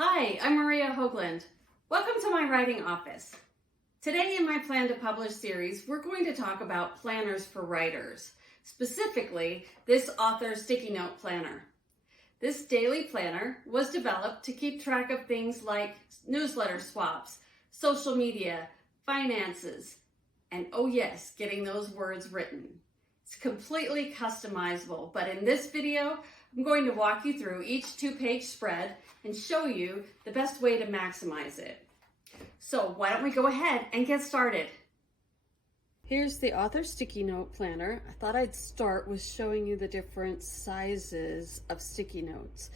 Hi, I'm Maria Hoagland. Welcome to my writing office. Today in my Plan to Publish series, we're going to talk about planners for writers, specifically this author's sticky note planner. This daily planner was developed to keep track of things like newsletter swaps, social media, finances, and oh yes, getting those words written. It's completely customizable, but in this video, I'm going to walk you through each 2-page spread and show you the best way to maximize it. So why don't we go ahead and get started? Here's the author sticky note planner. I thought I'd start with showing you the different sizes of sticky notes.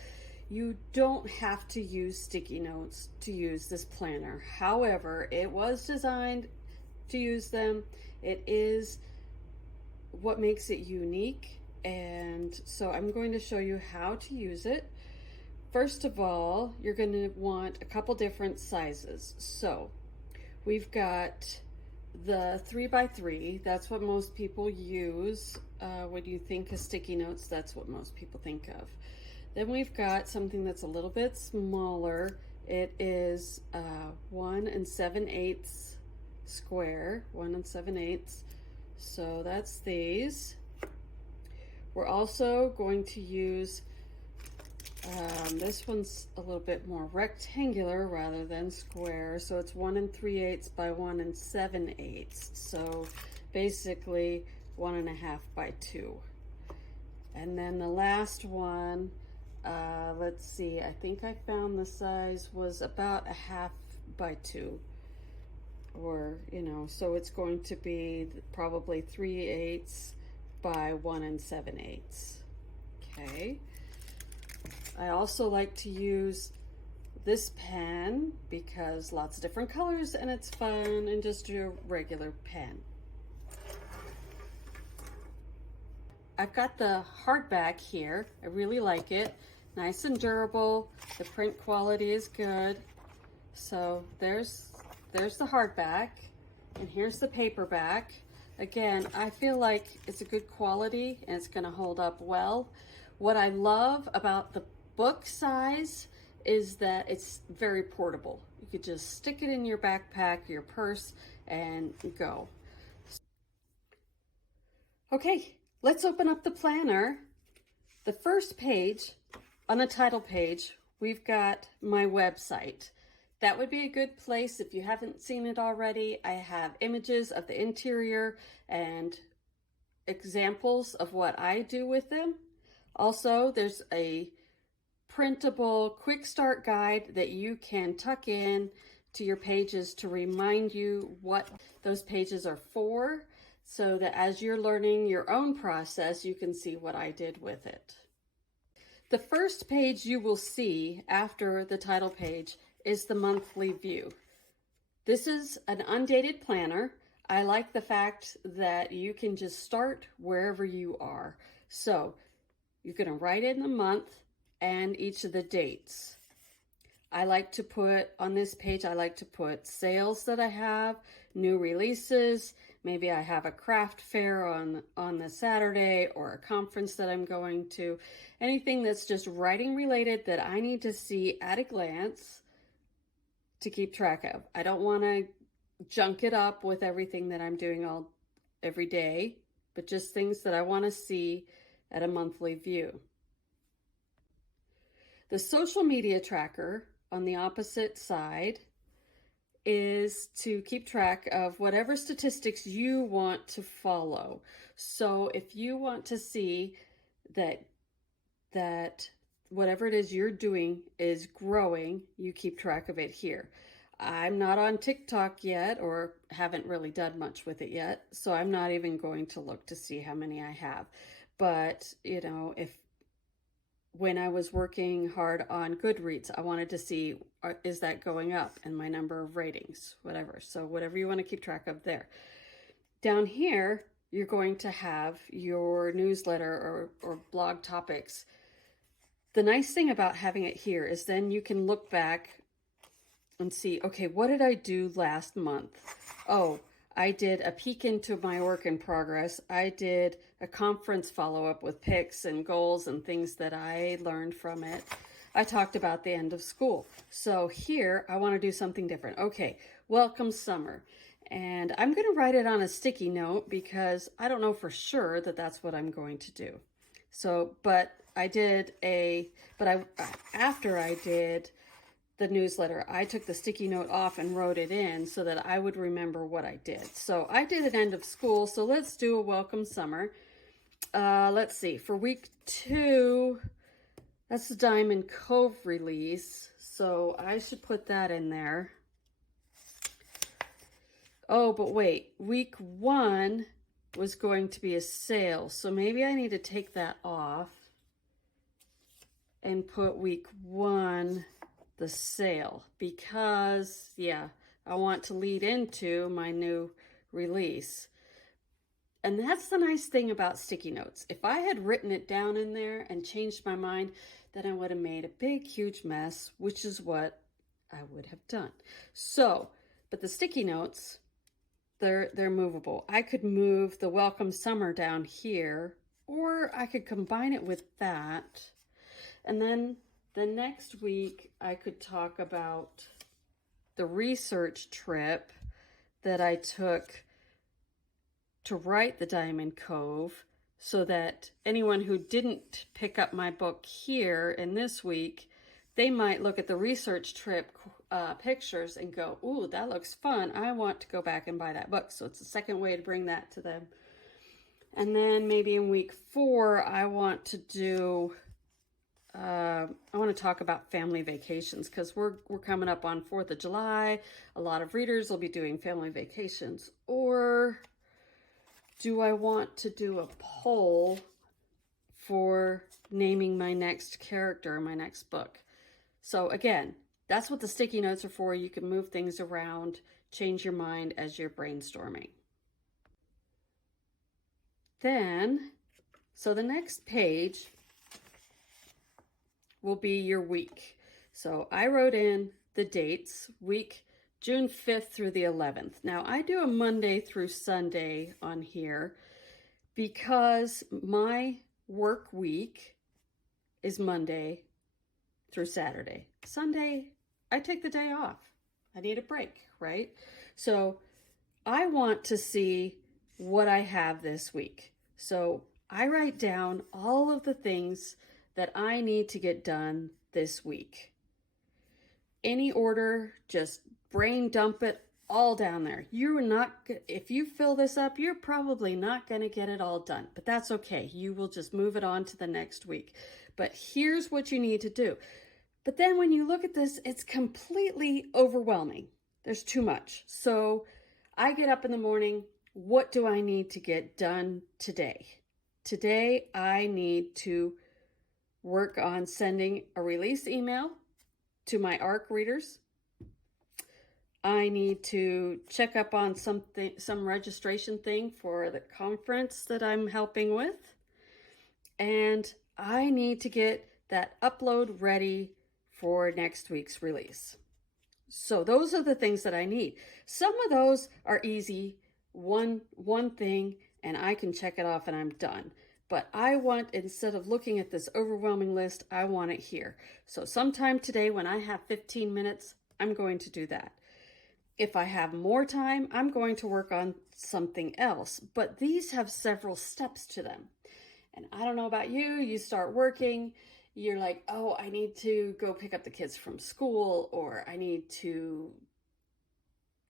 You don't have to use sticky notes to use this planner. However, it was designed to use them. It is what makes it unique, and so I'm going to show you how to use it. First of all, you're going to want a couple different sizes. So we've got the 3x3, that's what most people use when you think of sticky notes. That's what most people think of. Then we've got something that's a little bit smaller. It is 1 7/8 square, 1 7/8. So that's these. We're also going to use, this one's a little bit more rectangular rather than square. So it's 1 3/8 by 1 7/8. So basically 1.5 by 2. And then the last one, let's see, I think I found the size was about 1/2 by 2. Or, so it's going to be probably 3/8 by 1 7/8. Okay. I also like to use this pen because lots of different colors and it's fun, and just your regular pen. I've got the hardback here. I really like it. Nice and durable. The print quality is good. So there's the hardback, and here's the paperback. Again, I feel like it's a good quality and it's going to hold up well. What I love about the book size is that it's very portable. You could just stick it in your backpack, your purse, and go. Okay, let's open up the planner. The first page, on the title page, we've got my website. That would be a good place if you haven't seen it already. I have images of the interior and examples of what I do with them. Also, there's a printable quick start guide that you can tuck in to your pages to remind you what those pages are for, so that as you're learning your own process, you can see what I did with it. The first page you will see after the title page is the monthly view. This is an undated planner. I like the fact that you can just start wherever you are. So you're going to write in the month and each of the dates. I like to put on this page, I like to put sales that I have, new releases, maybe I have a craft fair on the Saturday, or a conference that I'm going to. Anything that's just writing related that I need to see at a glance to keep track of. I don't want to junk it up with everything that I'm doing every day, but just things that I want to see at a monthly view. The social media tracker on the opposite side is to keep track of whatever statistics you want to follow. So if you want to see that whatever it is you're doing is growing, you keep track of it here. I'm not on TikTok yet, or haven't really done much with it yet, so I'm not even going to look to see how many I have. But, when I was working hard on Goodreads, I wanted to see, is that going up, and my number of ratings, whatever. So whatever you want to keep track of there. Down here, you're going to have your newsletter or blog topics. The nice thing about having it here is then you can look back and see, okay, what did I do last month? Oh, I did a peek into my work in progress. I did a conference follow-up with picks and goals and things that I learned from it. I talked about the end of school. So here I want to do something different. Okay, welcome summer. And I'm going to write it on a sticky note because I don't know for sure that that's what I'm going to do. So, after I did the newsletter, I took the sticky note off and wrote it in so that I would remember what I did. So I did an end of school. So let's do a welcome summer. Let's see, for week 2, that's the Diamond Cove release. So I should put that in there. Oh, but wait, week 1 was going to be a sale. So maybe I need to take that off and put week 1 the sale because, yeah, I want to lead into my new release. And that's the nice thing about sticky notes. If I had written it down in there and changed my mind, then I would have made a big, huge mess, which is what I would have done. So, but the sticky notes, they're movable. I could move the welcome summer down here, or I could combine it with that. And then the next week, I could talk about the research trip that I took to write the Diamond Cove, so that anyone who didn't pick up my book here in this week, they might look at the research trip pictures and go, ooh, that looks fun. I want to go back and buy that book. So it's a second way to bring that to them. And then maybe in week 4, I want to do, I want to talk about family vacations because we're coming up on 4th of July. A lot of readers will be doing family vacations. Or do I want to do a poll for naming my next character in my next book? So again, that's what the sticky notes are for. You can move things around, change your mind as you're brainstorming. Then, so the next page will be your week. So I wrote in the dates, week June 5th through the 11th. Now I do a Monday through Sunday on here because my work week is Monday through Saturday. Sunday, I take the day off. I need a break, right? So I want to see what I have this week. So I write down all of the things that I need to get done this week. Any order, just brain dump it all down there. If you fill this up, you're probably not going to get it all done, but that's okay. You will just move it on to the next week. But here's what you need to do. But then when you look at this, it's completely overwhelming. There's too much. So I get up in the morning. What do I need to get done today? Today, I need to work on sending a release email to my ARC readers. I need to check up on some registration thing for the conference that I'm helping with. And I need to get that upload ready for next week's release. So those are the things that I need. Some of those are easy, one thing, and I can check it off and I'm done. But I want, instead of looking at this overwhelming list, I want it here. So sometime today when I have 15 minutes, I'm going to do that. If I have more time, I'm going to work on something else. But these have several steps to them. And I don't know about you, you start working, you're like, oh, I need to go pick up the kids from school, or I need to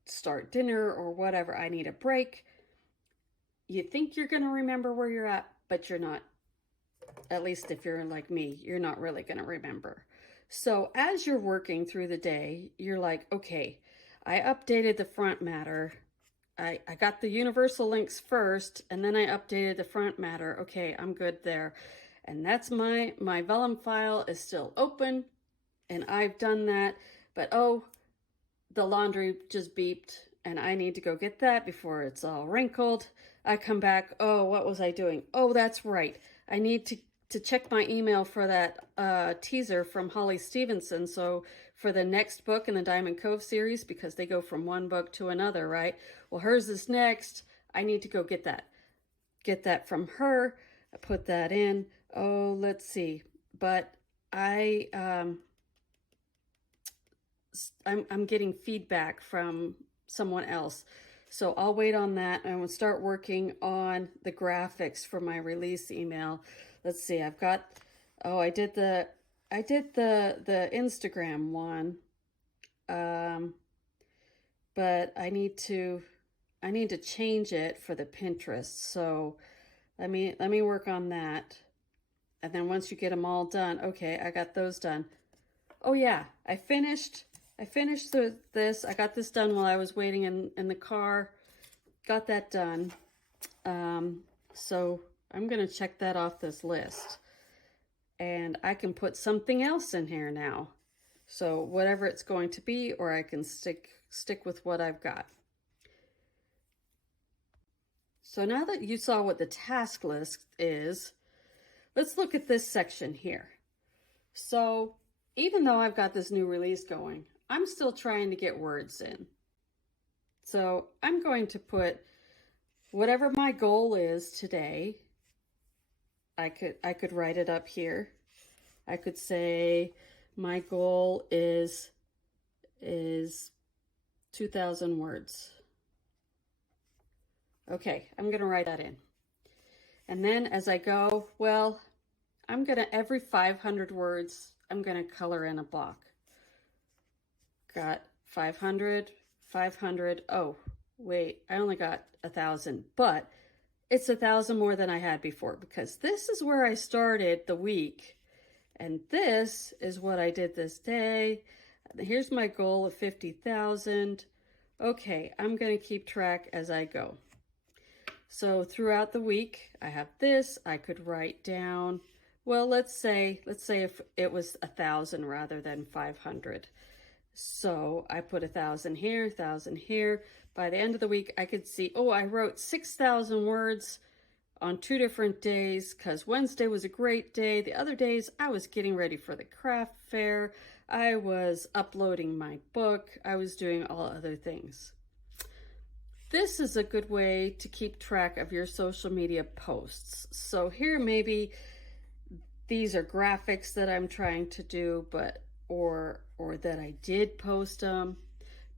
start dinner, or whatever. I need a break. You think you're going to remember where you're at, but you're not. At least if you're like me, you're not really going to remember. So as you're working through the day, you're like, okay, I updated the front matter. I got the universal links first, and then I updated the front matter. Okay, I'm good there. And that's my vellum file is still open, and I've done that. But oh, the laundry just beeped, and I need to go get that before it's all wrinkled. I come back, oh, what was I doing? Oh, that's right. I need to check my email for that teaser from Holly Stevenson. So for the next book in the Diamond Cove series, because they go from one book to another, right? Well, hers is next. I need to go get that from her. I put that in. Oh, let's see. But I'm getting feedback from someone else. So I'll wait on that. I will start working on the graphics for my release email. Let's see, I've got, oh, I did the Instagram one. But I need to change it for the Pinterest. So let me work on that. And then once you get them all done, okay, I got those done. Oh yeah, I finished this. I got this done while I was waiting in the car. Got that done. So I'm gonna check that off this list. And I can put something else in here now. So whatever it's going to be, or I can stick with what I've got. So now that you saw what the task list is, let's look at this section here. So even though I've got this new release going, I'm still trying to get words in. So I'm going to put whatever my goal is today. I could write it up here. I could say my goal is 2,000 words. Okay, I'm going to write that in. And then as I go, well, I'm going to, every 500 words, I'm going to color in a block. Got 500, 500. Oh, wait, I only got 1,000, but it's 1,000 more than I had before, because this is where I started the week. And this is what I did this day. Here's my goal of 50,000. Okay, I'm going to keep track as I go. So throughout the week, I have this. I could write down, well, let's say if it was 1,000 rather than 500. So I put 1,000 here, 1,000 here. By the end of the week, I could see, oh, I wrote 6,000 words on 2 different days, because Wednesday was a great day. The other days, I was getting ready for the craft fair. I was uploading my book. I was doing all other things. This is a good way to keep track of your social media posts. So here, maybe these are graphics that I'm trying to do, but or that I did post them.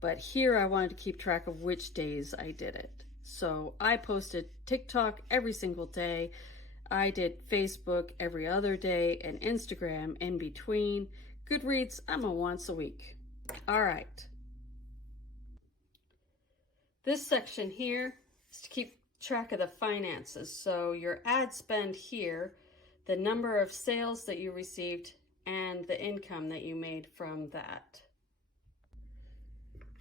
But here I wanted to keep track of which days I did it. So I posted TikTok every single day. I did Facebook every other day, and Instagram in between. Goodreads, I'm a once a week. All right. This section here is to keep track of the finances. So your ad spend here, the number of sales that you received, and the income that you made from that.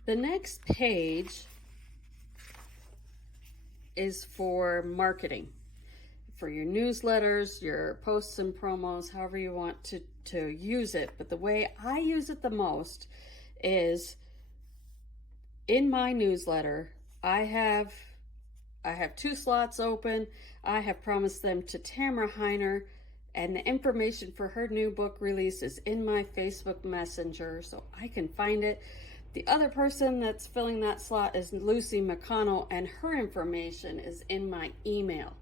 The next page is for marketing, for your newsletters, your posts and promos, however you want to use it. But the way I use it the most is in my newsletter. I have 2 slots open. I have promised them to Tamara Heiner, and the information for her new book release is in my Facebook Messenger, so I can find it. The other person that's filling that slot is Lucy McConnell, and her information is in my email.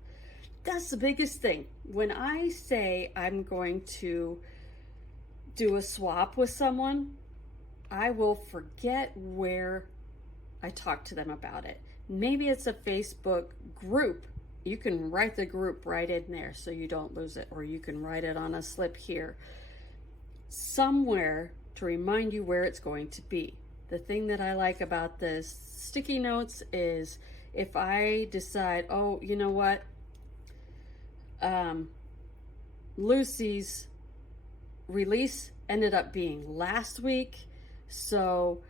That's the biggest thing. When I say I'm going to do a swap with someone, I will forget where I talked to them about it. Maybe it's a Facebook group. You can write the group right in there so you don't lose it, or you can write it on a slip here. Somewhere to remind you where it's going to be. The thing that I like about this sticky notes is if I decide, oh, you know what, Lucy's release ended up being last week, so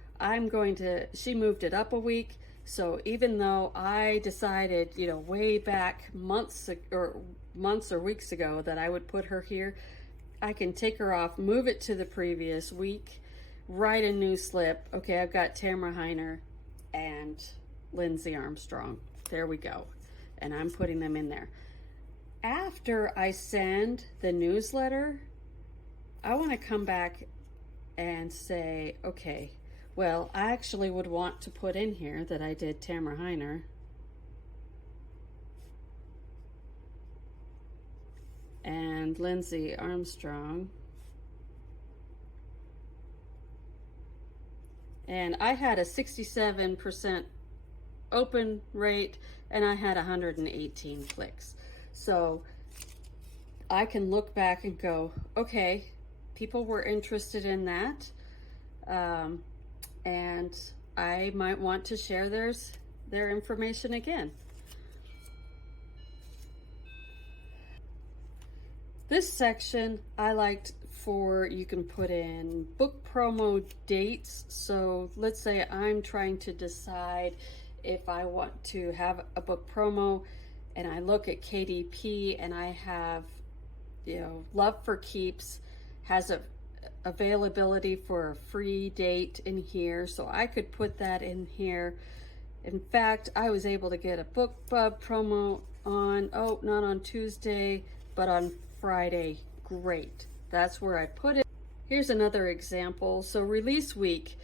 she moved it up a week. So even though I decided, way back months or weeks ago that I would put her here, I can take her off, move it to the previous week, write a new slip. Okay, I've got Tamara Heiner and Lindsay Armstrong. There we go. And I'm putting them in there. After I send the newsletter, I want to come back and say, okay, well, I actually would want to put in here that I did Tamara Heiner and Lindsay Armstrong. And I had a 67% open rate and I had 118 clicks. So I can look back and go, okay, people were interested in that. And I might want to share their information again. This section I liked for, you can put in book promo dates. So let's say I'm trying to decide if I want to have a book promo and I look at KDP and I have, Love for Keeps has a availability for a free date in here. So I could put that in here. In fact, I was able to get a BookBub promo on, not on Tuesday, but on Friday. Great. That's where I put it. Here's another example. So release week,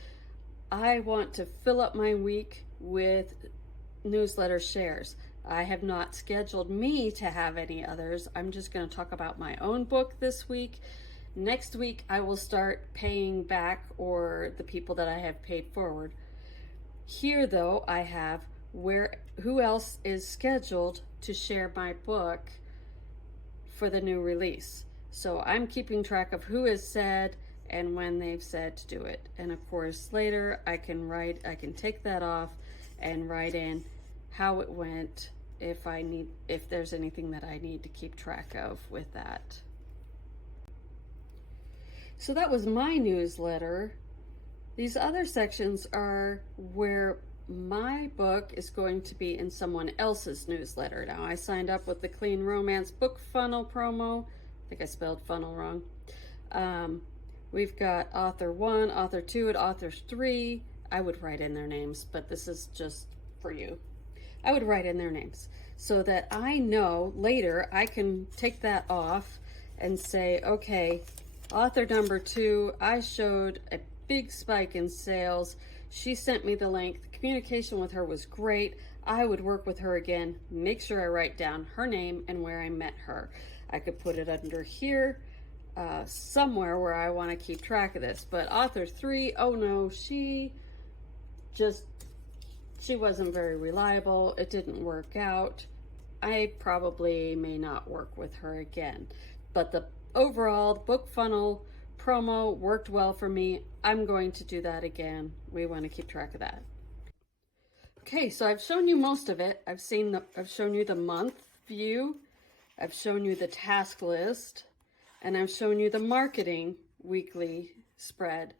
I want to fill up my week with newsletter shares. I have not scheduled me to have any others. I'm just going to talk about my own book this week. Next week, I will start paying back or the people that I have paid forward. Here though, I have who else is scheduled to share my book for the new release. So I'm keeping track of who has said and when they've said to do it. And of course, later I can take that off and write in how it went if there's anything that I need to keep track of with that. So that was my newsletter. These other sections are where my book is going to be in someone else's newsletter. Now, I signed up with the Clean Romance Book Funnel promo. I think I spelled funnel wrong. We've got author 1, author 2, and author 3. I would write in their names, but this is just for you. I would write in their names so that I know later I can take that off and say, okay, author number 2, I showed a big spike in sales. She sent me the link. The communication with her was great. I would work with her again. Make sure I write down her name and where I met her. I could put it under here, somewhere where I want to keep track of this. But author 3, oh no, she wasn't very reliable. It didn't work out. I probably may not work with her again. But the overall book funnel promo worked well for me. I'm going to do that again. We want to keep track of that. Okay, so I've shown you most of it. I've shown you the month view. I've shown you the task list, and I've shown you the marketing weekly spread.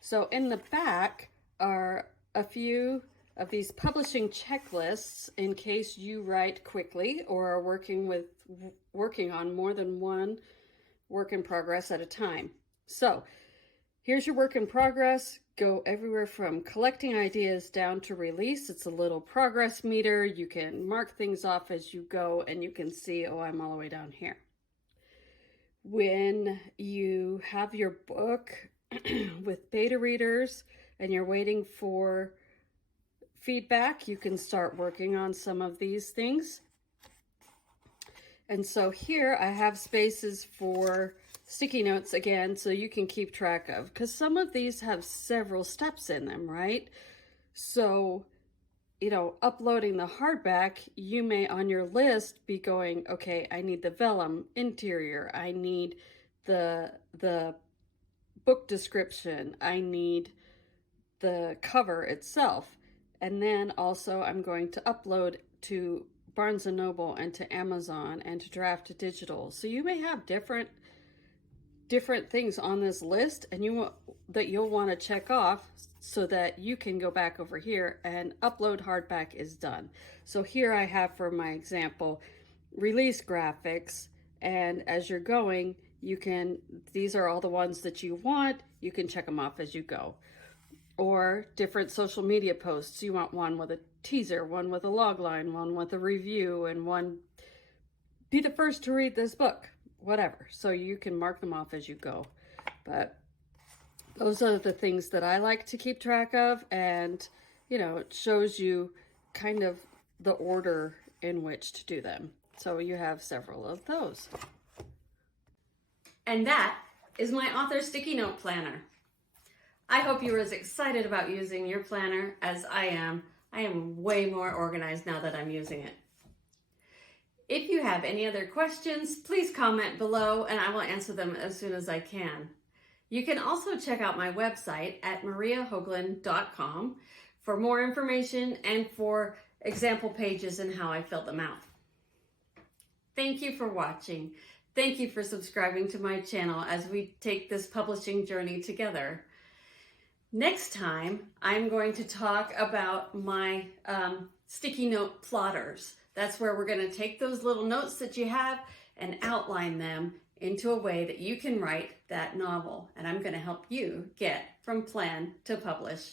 So in the back are a few of these publishing checklists in case you write quickly or are working on more than one work in progress at a time. So here's your work in progress. Go everywhere from collecting ideas down to release. It's a little progress meter. You can mark things off as you go and you can see, oh, I'm all the way down here. When you have your book with beta readers and you're waiting for feedback, you can start working on some of these things. And so here I have spaces for sticky notes again, so you can keep track of, because some of these have several steps in them, right? So, uploading the hardback, you may on your list be going, okay, I need the vellum interior, I need the book description, I need the cover itself, and then also I'm going to upload to Barnes & Noble and to Amazon and to Draft Digital. So you may have different things on this list and you'll want to check off so that you can go back over here and upload hardback is done. So here I have, for my example, release graphics, and as you're going, these are all the ones that you want, you can check them off as you go. Or different social media posts, you want one with a teaser, one with a logline, one with a review, and one, be the first to read this book, whatever. So you can mark them off as you go. But those are the things that I like to keep track of, and it shows you kind of the order in which to do them. So you have several of those. And that is my author sticky note planner. I hope you are as excited about using your planner as I am. I am way more organized now that I'm using it. If you have any other questions, please comment below and I will answer them as soon as I can. You can also check out my website at mariahoagland.com for more information and for example pages and how I fill them out. Thank you for watching. Thank you for subscribing to my channel as we take this publishing journey together. Next time, I'm going to talk about my sticky note plotters. That's where we're going to take those little notes that you have and outline them into a way that you can write that novel. And I'm going to help you get from plan to publish.